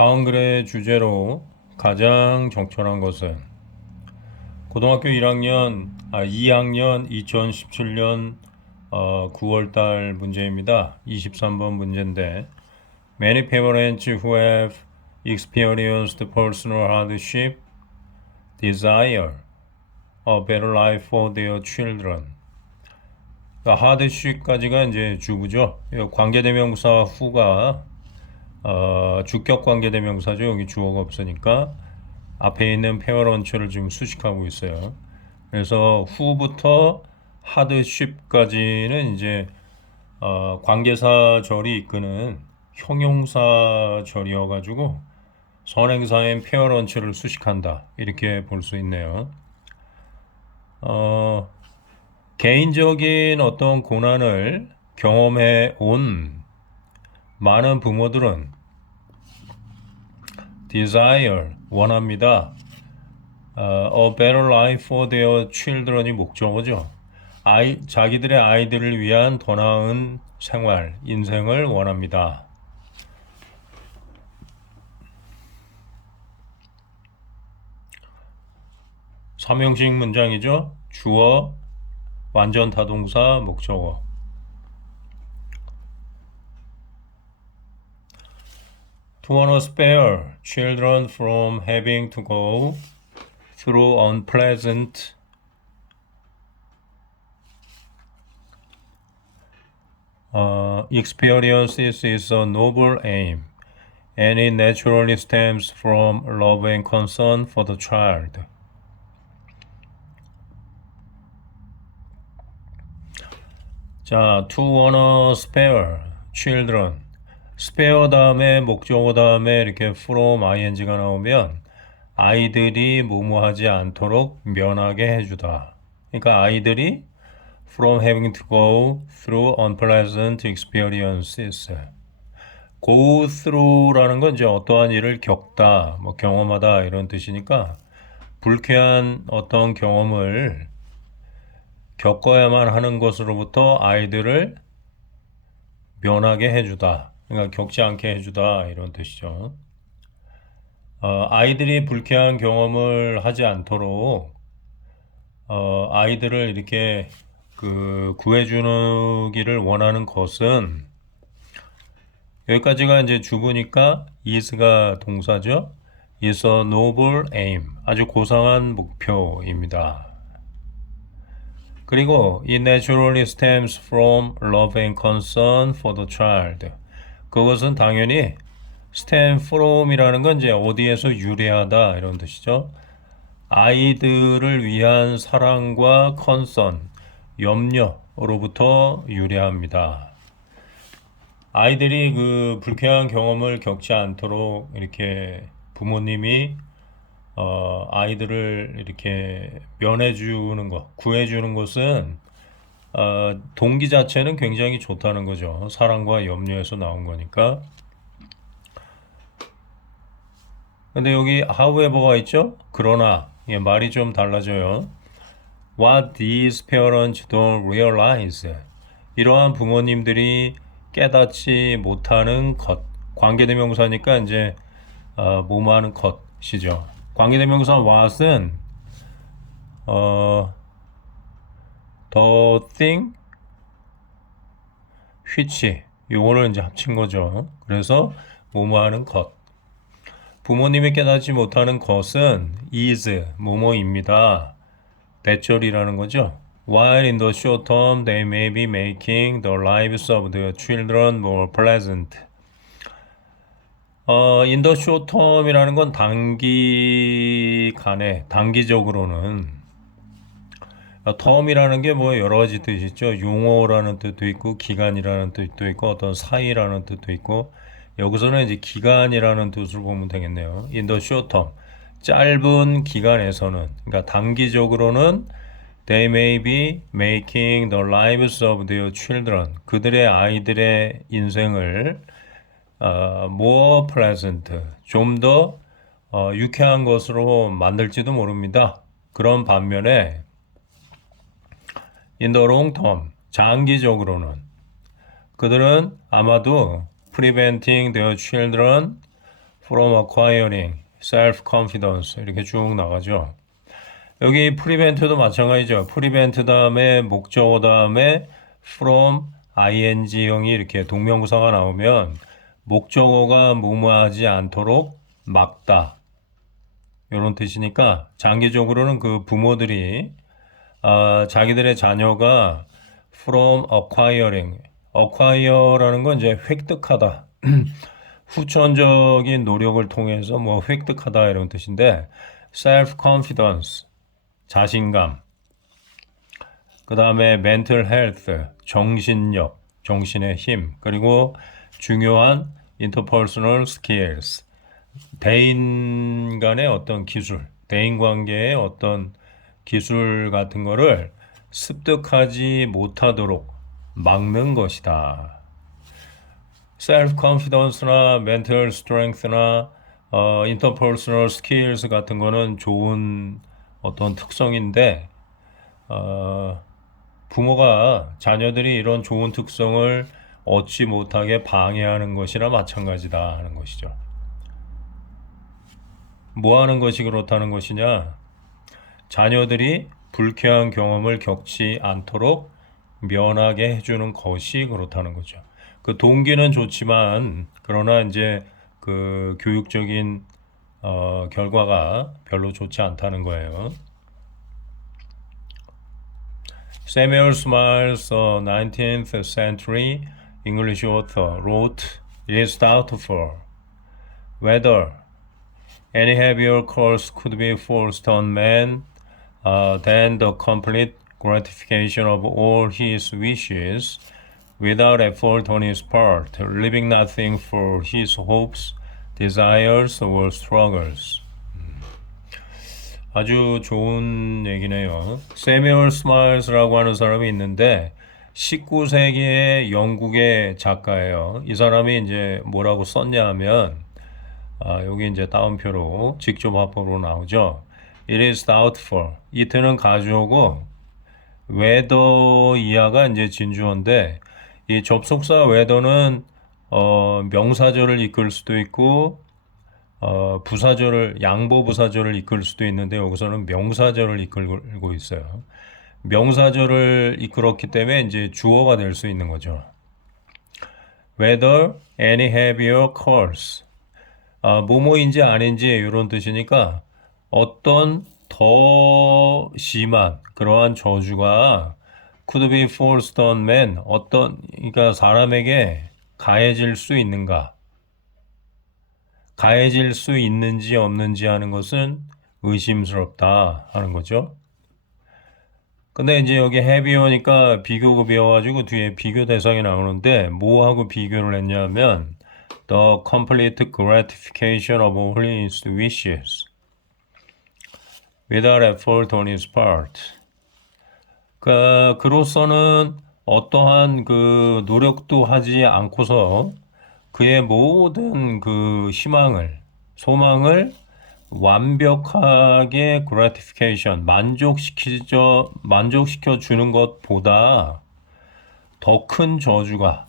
다음 글의 주제로 가장 적절한 것은 고등학교 2학년 2017년 9월달 문제입니다. 23번 문제인데 Many parents who have experienced personal hardship desire a better life for their children. 그러니까 hardship까지가 이제 주부죠. 관계대명사 후가 주격 관계대명사죠. 여기 주어가 없으니까 앞에 있는 페어런츠를 지금 수식하고 있어요. 그래서 후부터 hardship까지는 이제 관계사절이 이끄는 형용사절이어가지고 선행사인 페어런츠를 수식한다 이렇게 볼 수 있네요. 개인적인 어떤 고난을 경험해 온 많은 부모들은 desire 원합니다. A better life for their children이 목적어죠. 자기들의 아이들을 위한 더 나은 생활, 인생을 원합니다. 삼형식 문장이죠. 주어, 완전 타동사, 목적어. To want to spare children from having to go through unpleasant experiences is a noble aim, and it naturally stems from love and concern for the child. 자, to wanna spare children. spare 다음에 목적어 다음에 이렇게 from ing가 나오면 아이들이 뭐뭐하지 않도록 면하게 해주다. 그러니까 아이들이 from having to go through unpleasant experiences. go through라는 건 이제 어떠한 일을 겪다, 뭐 경험하다 이런 뜻이니까 불쾌한 어떤 경험을 겪어야만 하는 것으로부터 아이들을 면하게 해주다. 그러니까 겪지 않게 해주다 이런 뜻이죠. 아이들이 불쾌한 경험을 하지 않도록 아이들을 이렇게 구해주기를 원하는 것은 여기까지가 이제 주부니까 is가 동사죠. is a noble aim. 아주 고상한 목표입니다. 그리고 it naturally stems from love and concern for the child. 그것은 당연히 stem from이라는 건 이제 어디에서 유래하다 이런 뜻이죠. 아이들을 위한 사랑과 concern, 염려로부터 유래합니다. 아이들이 그 불쾌한 경험을 겪지 않도록 이렇게 부모님이 아이들을 이렇게 면해주는 것, 구해주는 것은 동기 자체는 굉장히 좋다는 거죠. 사랑과 염려에서 나온 거니까. 근데 여기 however가 있죠? 그러나 말이 좀 달라져요. What these parents don't realize. 이러한 부모님들이 깨닫지 못하는 것. 관계대명사니까 이제 뭐뭐하는 것이죠. 관계대명사 what은 the thing which 요거를 이제 합친 거죠. 그래서 뭐뭐하는 것. 부모님이 깨닫지 못하는 것은 is 뭐뭐입니다. 대절이라는 거죠. While in the short term they may be making the lives of the children more pleasant. in the short term이라는 건 단기간에, 단기적으로는 term이라는 게 뭐 여러 가지 뜻이 있죠. 용어라는 뜻도 있고, 기간이라는 뜻도 있고, 어떤 사이라는 뜻도 있고, 여기서는 이제 기간이라는 뜻으로 보면 되겠네요. In the short term. 짧은 기간에서는, 그러니까 단기적으로는 they may be making the lives of their children. 그들의 아이들의 인생을 more pleasant, 좀 더 유쾌한 것으로 만들지도 모릅니다. 그런 반면에 in the long term, 장기적으로는 그들은 아마도 preventing their children from acquiring, self-confidence 이렇게 쭉 나가죠. 여기 prevent도 마찬가지죠. prevent 다음에 목적어 다음에 from ing형이 이렇게 동명사가 나오면 목적어가 무모하지 않도록 막다. 이런 뜻이니까 장기적으로는 그 부모들이 자기들의 자녀가 from acquire라는 건 이제 획득하다. 후천적인 노력을 통해서 뭐 획득하다 이런 뜻인데 self-confidence 자신감 그 다음에 mental health 정신력 정신의 힘 그리고 중요한 interpersonal skills 대인 간의 어떤 기술 대인 관계의 어떤 기술 같은 거를 습득하지 못하도록 막는 것이다. self-confidence나 mental strength나 interpersonal skills 같은 거는 좋은 어떤 특성인데 부모가 자녀들이 이런 좋은 특성을 얻지 못하게 방해하는 것이나 마찬가지다 하는 것이죠. 뭐 하는 것이 그렇다는 것이냐? 자녀들이 불쾌한 경험을 겪지 않도록 면하게 해주는 것이 그렇다는 거죠. 그 동기는 좋지만 그러나 이제 그 교육적인 결과가 별로 좋지 않다는 거예요. Samuel Smiles, a 19th century English author, wrote, "It is doubtful whether any heavier course could be forced on man than the complete gratification of all his wishes without effort on his part, leaving nothing for his hopes, desires, or struggles." 아주 좋은 얘기네요. 세뮤얼 스마일스라고 하는 사람이 있는데 19세기의 영국의 작가예요. 이 사람이 이제 뭐라고 썼냐 하면 여기 이제 따옴표로 직접 화법으로 나오죠. It is doubtful. it는 가주어고 whether 이하가 이제 진주어인데 이 접속사 whether는 명사절을 이끌 수도 있고 부사절을 양보 부사절을 이끌 수도 있는데 여기서는 명사절을 이끌고 있어요. 명사절을 이끌었기 때문에 이제 주어가 될 수 있는 거죠. Whether any heavier course 뭐뭐인지 아닌지 이런 뜻이니까 어떤 더 심한 그러한 저주가 could be forced on man 그러니까 사람에게 가해질 수 있는가 가해질 수 있는지 없는지 하는 것은 의심스럽다 하는 거죠. 근데 이제 여기 heavy어니까 비교급이어가지고 뒤에 비교 대상이 나오는데 뭐하고 비교를 했냐면 the complete gratification of all his wishes without effort on his part. 그로서는 어떠한 그 노력도 하지 않고서 그의 모든 그 희망을, 소망을 완벽하게 gratification, 만족시켜 주는 것보다 더 큰 저주가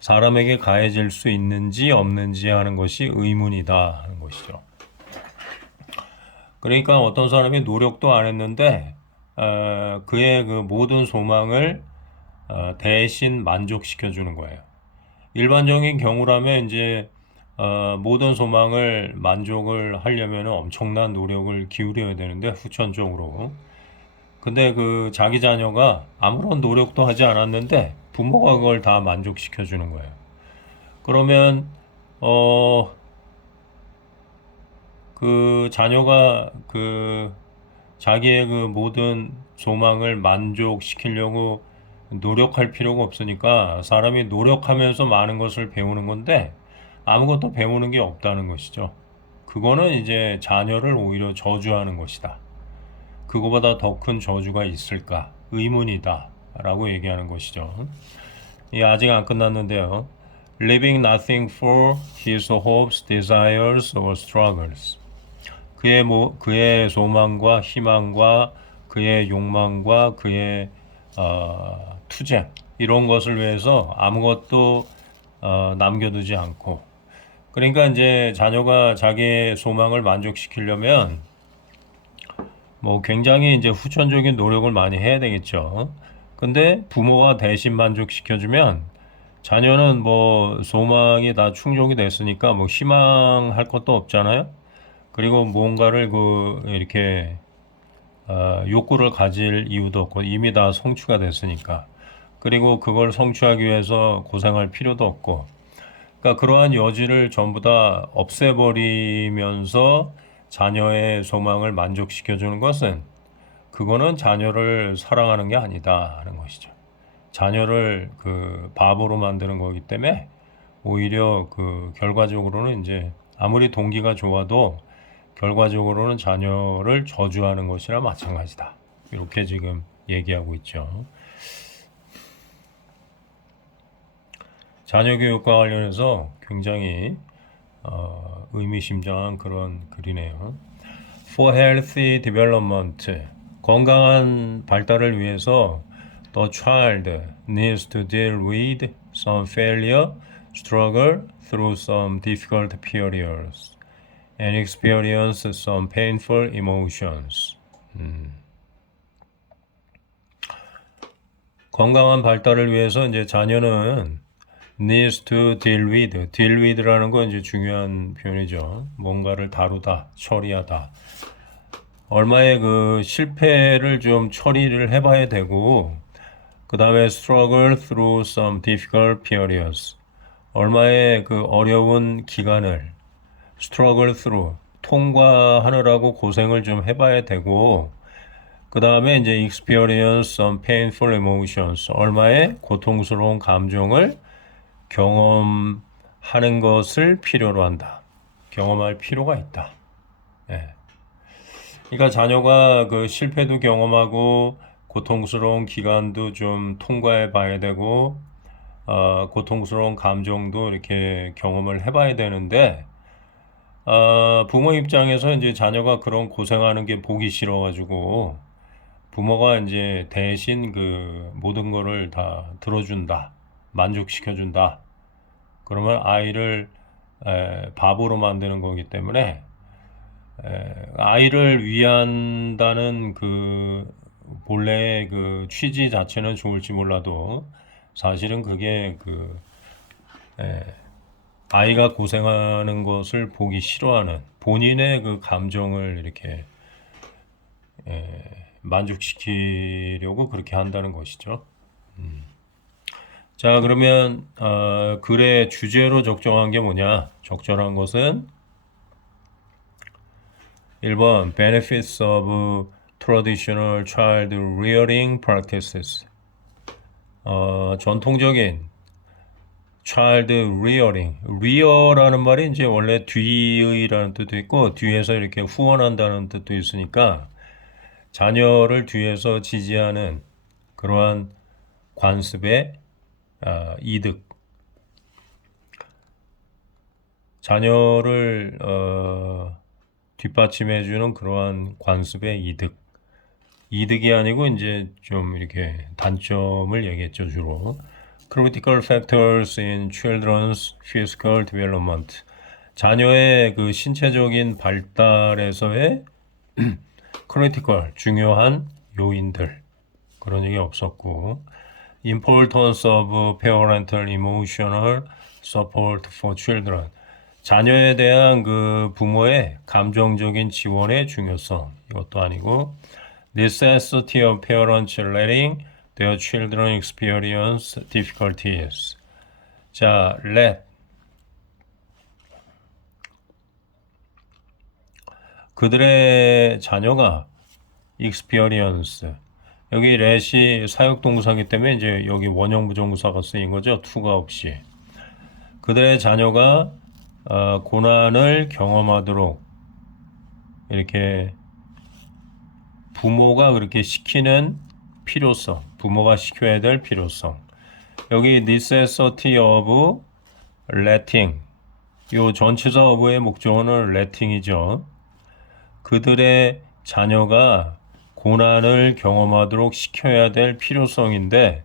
사람에게 가해질 수 있는지 없는지 하는 것이 의문이다 하는 것이죠. 그러니까 어떤 사람이 노력도 안 했는데 그의 그 모든 소망을 대신 만족시켜 주는 거예요. 일반적인 경우라면 이제 모든 소망을 만족을 하려면 엄청난 노력을 기울여야 되는데 후천적으로 근데 그 자기 자녀가 아무런 노력도 하지 않았는데 부모가 그걸 다 만족시켜 주는 거예요. 그러면 그 자녀가 그 자기의 그 모든 소망을 만족시키려고 노력할 필요가 없으니까 사람이 노력하면서 많은 것을 배우는 건데 아무것도 배우는 게 없다는 것이죠. 그거는 이제 자녀를 오히려 저주하는 것이다. 그거보다 더 큰 저주가 있을까? 의문이다. 라고 얘기하는 것이죠. 아직 안 끝났는데요. Leaving nothing for his hopes, desires, or struggles. 그의 소망과 희망과 그의 욕망과 그의 투쟁 이런 것을 위해서 아무것도 남겨두지 않고 그러니까 이제 자녀가 자기의 소망을 만족시키려면 뭐 굉장히 이제 후천적인 노력을 많이 해야 되겠죠. 근데 부모가 대신 만족시켜주면 자녀는 뭐 소망이 다 충족이 됐으니까 뭐 희망할 것도 없잖아요. 그리고 뭔가를 그 이렇게 욕구를 가질 이유도 없고 이미 다 성취가 됐으니까. 그리고 그걸 성취하기 위해서 고생할 필요도 없고. 그러니까 그러한 여지를 전부 다 없애버리면서 자녀의 소망을 만족시켜주는 것은 그거는 자녀를 사랑하는 게 아니다 하는 것이죠. 자녀를 그 바보로 만드는 거기 때문에 오히려 그 결과적으로는 이제 아무리 동기가 좋아도 결과적으로는 자녀를 저주하는 것이나 마찬가지다. 이렇게 지금 얘기하고 있죠. 자녀 교육과 관련해서 굉장히 의미심장한 그런 글이네요. For healthy development, 건강한 발달을 위해서 the child needs to deal with some failure, struggle through some difficult periods, and experience some painful emotions. 건강한 발달을 위해서 이제 자녀는 needs to deal with, deal with라는 건 이제 중요한 표현이죠. 뭔가를 다루다, 처리하다. 얼마의 그 실패를 좀 처리를 해봐야 되고, 그 다음에 struggle through some difficult periods. 얼마의 그 어려운 기간을 struggle through, 통과하느라고 고생을 좀 해봐야 되고, 그 다음에 이제 experience some painful emotions. 얼마의 고통스러운 감정을 경험하는 것을 필요로 한다. 경험할 필요가 있다. 예. 그러니까 자녀가 그 실패도 경험하고 고통스러운 기간도 좀 통과해 봐야 되고 고통스러운 감정도 이렇게 경험을 해봐야 되는데 부모 입장에서 이제 자녀가 그런 고생하는 게 보기 싫어가지고 부모가 이제 대신 그 모든 거를 다 들어준다, 만족시켜준다. 그러면 아이를 바보로 만드는 거기 때문에 아이를 위한다는 그 본래의 그 취지 자체는 좋을지 몰라도 사실은 그게 그 아이가 고생하는 것을 보기 싫어하는 본인의 그 감정을 이렇게 만족시키려고 그렇게 한다는 것이죠. 자, 그러면 글의 주제로 적정한 게 뭐냐? 적절한 것은 1번 Benefits of Traditional Child Rearing Practices. 전통적인 child rearing. rear라는 말이 이제 원래 뒤의라는 뜻도 있고 뒤에서 이렇게 후원한다는 뜻도 있으니까 자녀를 뒤에서 지지하는 그러한 관습의 이득. 자녀를 뒷받침해주는 그러한 관습의 이득. 이득이 아니고 이제 좀 이렇게 단점을 얘기했죠, 주로. Critical factors in children's physical development. 자녀의 그 신체적인 발달에서의 critical, 중요한 요인들. 그런 얘기 없었고. Importance of parental emotional support for children. 자녀에 대한 그 부모의 감정적인 지원의 중요성. 이것도 아니고. Necessity of parents letting their children experience difficulties. 자, let. 그들의 자녀가 experience. 여기 let이 사역동사이기 때문에 이제 여기 원형 부정사가 쓰인 거죠. to가 없이. 그들의 자녀가 고난을 경험하도록 이렇게 부모가 그렇게 시키는 필요성, 부모가 시켜야 될 필요성. 여기 necessity of letting, 요 전치사 of의 목적어는 letting이죠. 그들의 자녀가 고난을 경험하도록 시켜야 될 필요성인데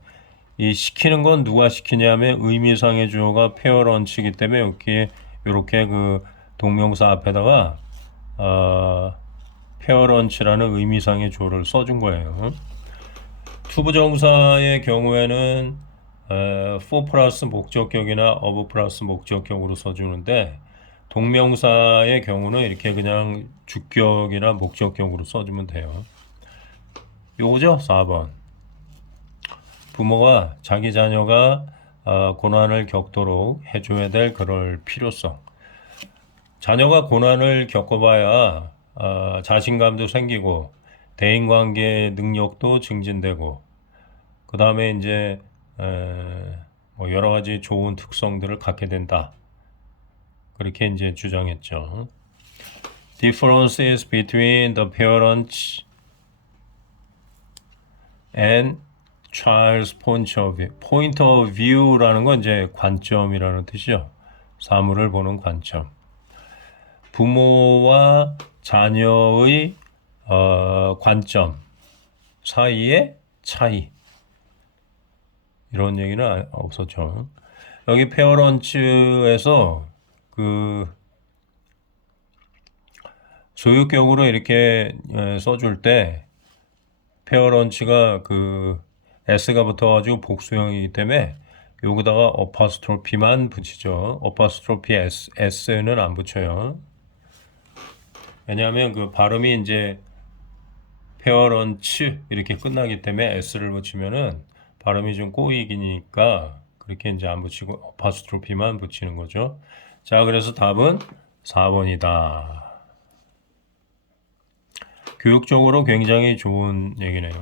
이 시키는 건 누가 시키냐면 의미상의 주어가 페어런치이기 때문에 여기에 요렇게 그 동명사 앞에다가 페어런츠라는 의미상의 조를 써준 거예요. 투부정사의 경우에는 for 플러스 목적격이나 of 플러스 목적격으로 써주는데 동명사의 경우는 이렇게 그냥 주격이나 목적격으로 써주면 돼요. 요거죠? 4번. 부모가 자기 자녀가 고난을 겪도록 해줘야 될 그럴 필요성. 자녀가 고난을 겪어봐야 자신감도 생기고 대인관계 능력도 증진되고 그 다음에 이제 뭐 여러 가지 좋은 특성들을 갖게 된다. 그렇게 이제 주장했죠. Differences between the parents and child's point of view. point of view라는 건 이제 관점이라는 뜻이죠. 사물을 보는 관점. 부모와 자녀의 관점 사이의 차이. 이런 얘기는 없었죠. 여기 페어런츠에서 그 소유격으로 이렇게 써줄 때 페어런츠가 그 s가 붙어가지고 복수형이기 때문에 여기다가 어파스트로피만 붙이죠. 어파스트로피 s는 안 붙여요. 왜냐하면 그 발음이 이제 페어런츠 이렇게 끝나기 때문에 s를 붙이면은 발음이 좀 꼬이기니까 그렇게 이제 안 붙이고 어파스트로피만 붙이는 거죠. 자, 그래서 답은 4번이다. 교육적으로 굉장히 좋은 얘기네요.